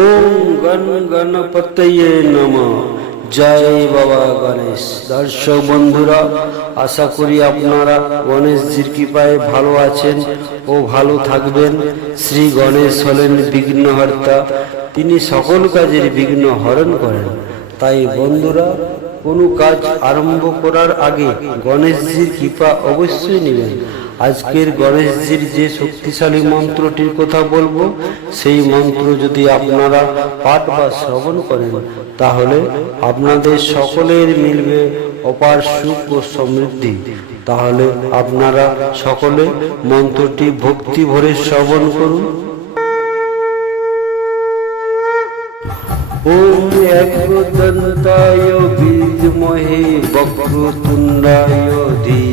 ওম গণ গণপতয়ে নম। জয় বাবা গণেশ। দর্শক বন্ধুরা, আশা করি আপনারা গণেশজির কৃপায় ভালো আছেন ও ভালো থাকবেন। শ্রী গণেশ হলেন বিঘ্নহর্তা। তিনি সকল কাজের বিঘ্ন হরণ করেন। তাই বন্ধুরা, কোনো কাজ আরম্ভ করার আগে গণেশজির কৃপা অবশ্যই নেবেন। আজকের গণেশজির যে শক্তিশালী মন্ত্রটির কথা বলব, সেই মন্ত্র যদি আপনারা পাঠ বা শ্রবণ করেন, তাহলে আপনাদের সকলের মিলবে অপার সুখ ও সমৃদ্ধি। তাহলে আপনারা সকলে মন্ত্রটি ভক্তি ভরে শ্রবণ করুন। ওম একদন্তায় বীজমহে বক্রতুণ্ডায় ধীমহি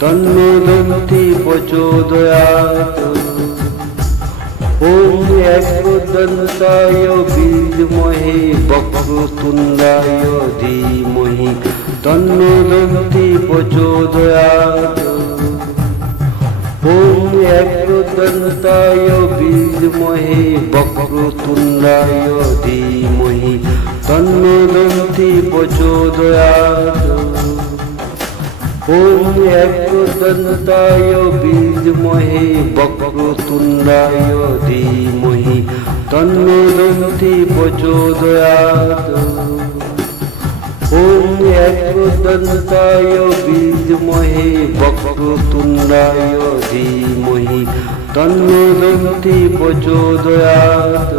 তন্নো দন্তি প্রচোদয়াৎ ওম একদন্তায় বীজমহে বক্রতুণ্ডায় ধীমহি। তন্নো দন্তি প্রচোদয়াৎ ওম একদন্তায় বীজমহে বক্রতুণ্ডায় ধীমহি। তন্নো দন্তি প্রচোদয়াৎ ওম একদন্তায় বীজমহে বক্রতুণ্ডায় ধীমহি। তন্নো দন্তি প্রচোদয়াৎ ওম একদন্তায় বীজমহে বক্রতুণ্ডায় ধীমহি। তন্নো দন্তি প্রচোদয়াৎ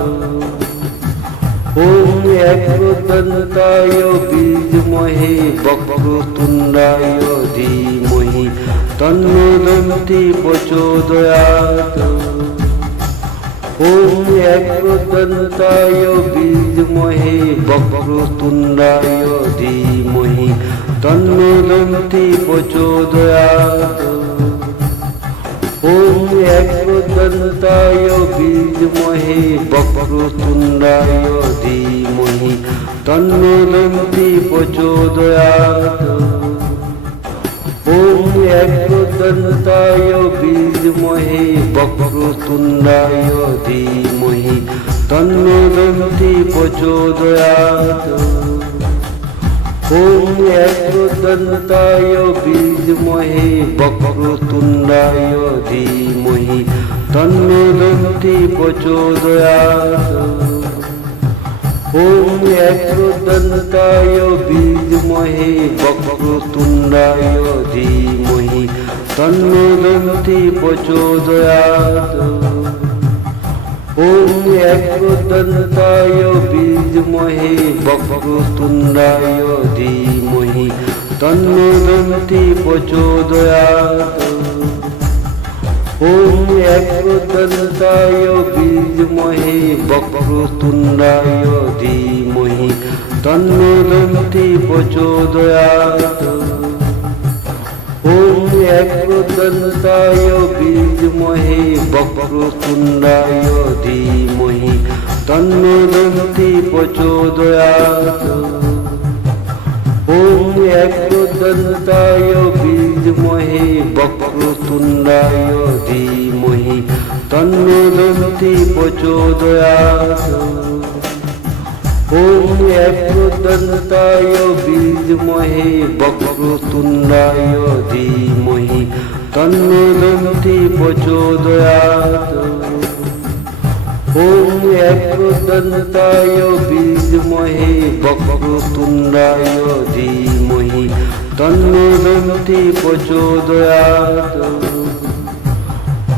ওম একদন্তায় বীজমহে, বক্রতুণ্ডায় ধীমহি। তন্নো দন্তি প্রচোদয়াৎ ওম একদন্তায় বীজমহে, বক্রতুণ্ডায় ধীমহি। তন্নো দন্তি প্রচোদয়াৎ ওম একদন্তায় বীজমহে বক্রতুণ্ডায় ধীমহি। তন্নো দন্তি প্রচোদয়াৎ ওম একদন্তায় বীজমহে বক্রতুণ্ডায় ধীমহি। তন্নো দন্তি প্রচোদয়াৎ ওম একদন্তায় বীজমহে বক্রতুণ্ডায় ধীমহি। তন্নো তন্নো দন্তি প্রচোদয়াৎ ওম একদন্তায় বীজমহে বক্রতুণ্ডায় ধীমহি। তন্নো দন্তি প্রচোদয়াৎ ওম একদন্তায় বীজমহে বক্রতুণ্ডায় ধীমহি। তন্নো দন্তি প্রচোদয়াৎ ওম একদন্তায় বীজমহে বক্রতুণ্ডায় ধীমহি। তন্নো দন্তি প্রচোদয়াৎ ওম একদন্তায় বীজমহে বক্রতুণ্ডায় ধীমহি। তন্নো দন্তি প্রচোদয়াৎ ওম একদন্তায় বীজমহে বক্রতুণ্ডায় বক্রতুণ্ডায় ধীমহি তন্নো দন্তি প্রচোদয়াৎ ওম একদন্তায় বীজমহে বক্রতুণ্ডায় ধীমহি তন্নো দন্তি প্রচোদয়াৎ ওম একদন্তায় বীজমহে বক্রতুণ্ডায় ধীমহি। তন্নো দন্তি প্রচোদয়াৎ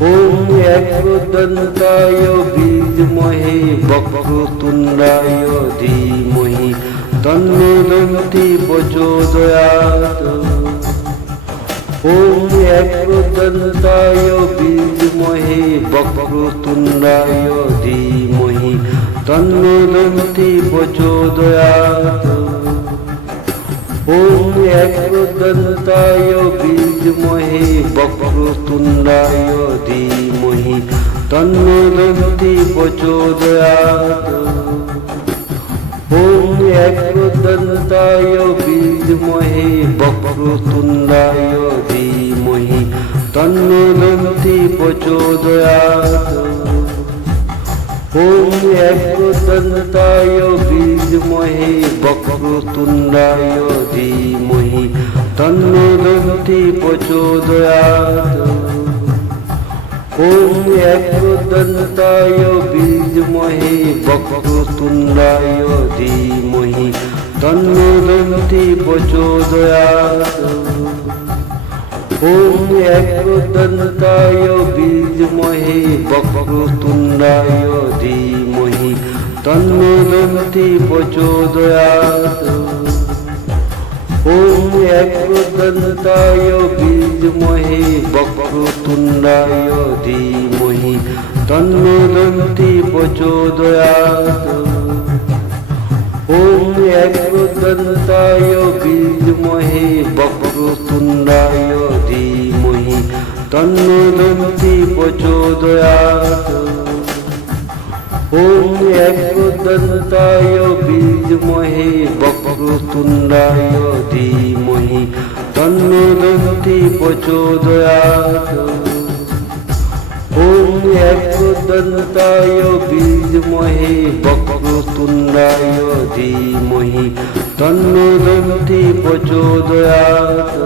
ওম একদন্তায় বীজমহে বক্রতুণ্ডায় ধীমহি। তন্নো দন্তি প্রচোদয়াৎ ॐ एकदन्ताय विद्महे वक्रतुण्डाय धीमहि तन्नो दन्ति प्रचोदयात् ॐ एकदन्ताय विद्महे वक्रतुण्डाय धीमहि तन्नो दन्ति प्रचोदयात् ॐ एकदन्ताय विद्महे वक्रतुण्डाय মহি তন্ন নন্তি প্রচোদয়াত। ওম একদন্তায় বীজমহে বক্রতুণ্ডায় ধীমহি তন্ন নন্তি প্রচোদয়াত। ওম একদন্তায় বীজমহে বক্রতুণ্ডায় ধীমহি তন্ন নন্তি প্রচোদয়াত। ॐ एकदन्ताय विद्महे वक्रतुण्डाय धीमहि तन्नो दन्ति प्रचोदयात् ॐ एकदन्ताय विद्महे वक्रतुण्डाय धीमहि तन्नो दन्ति प्रचोदयात् ॐ एकदन्ताय विद्महे সুকুন্দায় ধীমহি তন্ন দন্তি প্রচোদয়াত। ওম একদন্তায় বীজমহে বক্রতুণ্ডায় ধীমহি তন্ন দন্তি প্রচোদয়াত। ওম একদন্তায় বীজমহে বক্রতুণ্ডায় ধীমহি তন্ন দন্তি প্রচোদয়াত।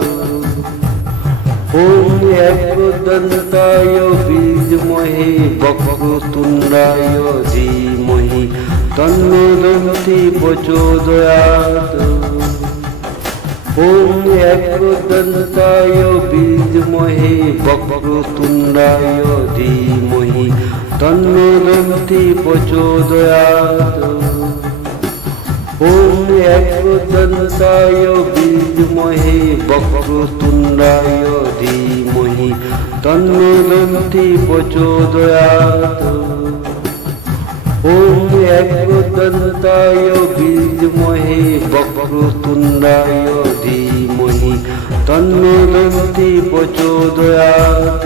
ওম একদন্তায় বীজমহে বক্রতুণ্ডায় ধীমহি। তন্ন দন্তি প্রচোদয়াত। ওম একদন্তায় বীজমহে বক্রতুণ্ডায় ধীমহি। তন্ন দন্তি প্রচোদয়াত। ওম একদন্তায় বীজমহে বক্রতুণ্ডায় ধীমহি। তন্নদন্তি প্রচোদয়াত ওম একদন্তায় বীজমহে বক্রতুণ্ডায় ধীমহি। তন্নদন্তি প্রচোদয়াত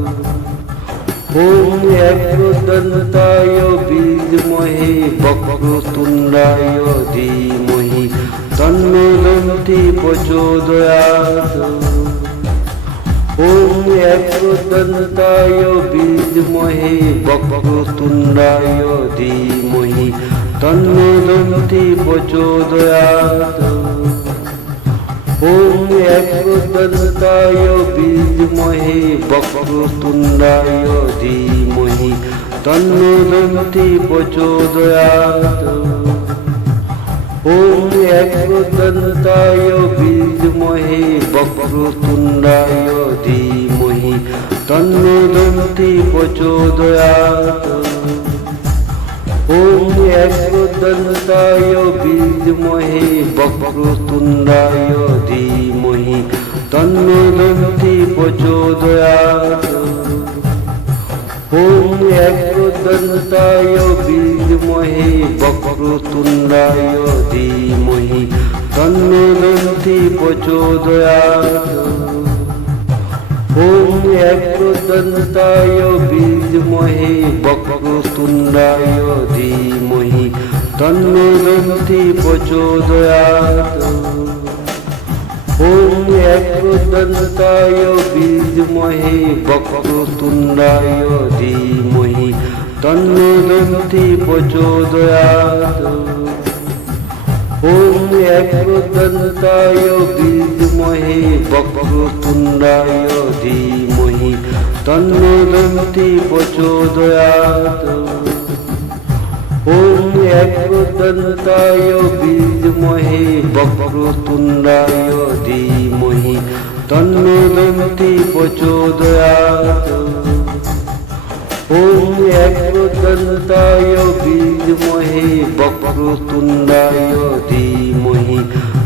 ॐ एकदन्ताय विद्महे वक्रतुण्डाय धीमहि तन्नो दन्ति प्रचोदयात् ॐ एकदन्ताय विद्महे वक्रतुण्डाय धीमहि तन्नो दन्ति प्रचोदयात् ওম একদন্তায় বীজমহে, বক্রতুণ্ডায় ধীমহি। তন্নদন্তি প্রচোদয়াত। ওম একদন্তায় বীজমহে, বক্রতুণ্ডায় ধীমহি। তন্নদন্তি প্রচোদয়াত। ওম एकदन्ताय विद्महे वक्रतुण्डाय धीमहि तन्नो दन्ति प्रचोदयात् ॐ एकदन्ताय विद्महे वक्रतुण्डाय धीमहि तन्नो दन्ति प्रचोदयात् ॐ एकदन्ताय विद्महे वक्रतुण्डाय धीमहि तन्नो दन्ति प्रचोदयात् ॐ एकदन्ताय विद्महे वक्रतुण्डाय धीमहि तन्नो दन्ति प्रचोदयात् ॐ एकदन्ताय विद्महे वक्रतुण्डाय धीमहि মহি তন্নো দন্তি প্রচোদয়াত ওম একদন্তায় বীজমহে বক্রতুণ্ডায় ধীমহি তন্নো দন্তি প্রচোদয়াত ওম একদন্তায় বীজমহে বক্রতুণ্ডায় ধীমহি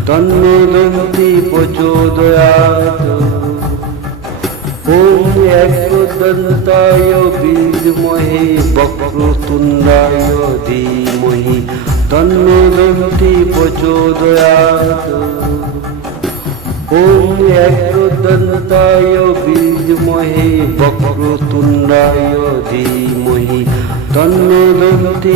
তন্নো দন্তি প্রচোদয়াত ওম একদন্তায় বীজমহে বক্রতুণ্ডায় ধীমহি তন্ন দন্তি প্রচোদয়াৎ ওম একদন্তায় বীজমহে বক্রতুণ্ডায় ধীমহি তন্ন দন্তি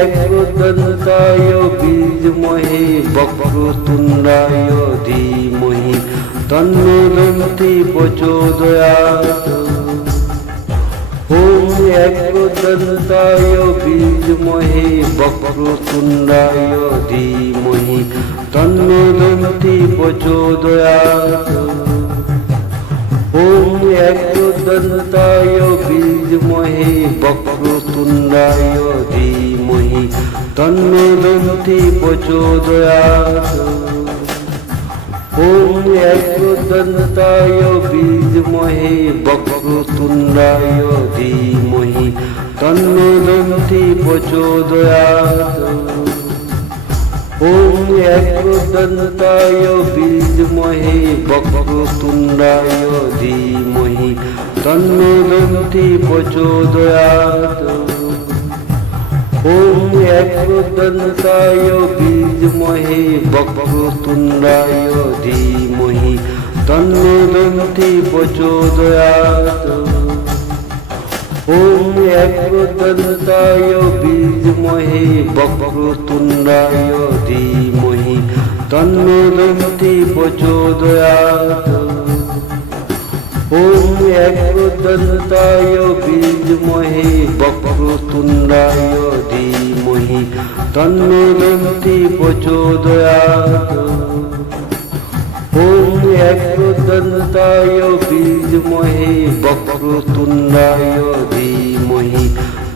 একদন্তায় বীজমহে বক্রতুণ্ডায় ধীমহি তন্ন দন্তি প্রচোদয়াৎ ওম একদন্তায় বীজমহে বক্রতুণ্ডায় ধীমহি তন্ন দন্তি প্রচোদয়াৎ ওম একদন্তায় বীজমহে বক্রতুণ্ডায় ধীমহি তন্ন দন্তি প্রচোদয়াৎ ওম একদন্তায় বীজমহে বক্রতুণ্ডায় ধীমহি। তন্ন দন্তি প্রচোদয়াৎ ওম একদন্তায় বীজমহে বক্রতুণ্ডায় ধীমহি। তন্ন দন্তি প্রচোদয়াৎ ওম একদন্তায় বীজমহে বক্রতুণ্ডায় ধীমহি। তন্ন দন্তি প্রচোদয়াৎ ওম একদন্তায় বীজমহে বক্রতুণ্ডায় ধীমহি তন্ন দন্তি প্রচোদয়াৎ ওম একদন্তায় বীজমহে বক্রতুণ্ডায় ধীমহি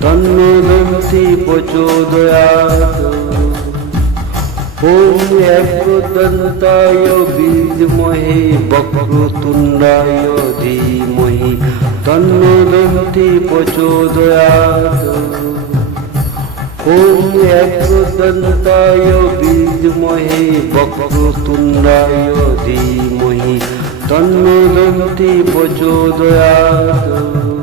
তন্ন দন্তি প্রচোদয়াৎ ওম একদন্তায় বীজমহে বক্রতুণ্ডায় ধীমহি তন্ন দন্তি প্রচোদয়াৎ ওম একদন্তায় বীজমহে বক্রতুণ্ডায় ধীমহি তন্ন দন্তি প্রচোদয়াৎ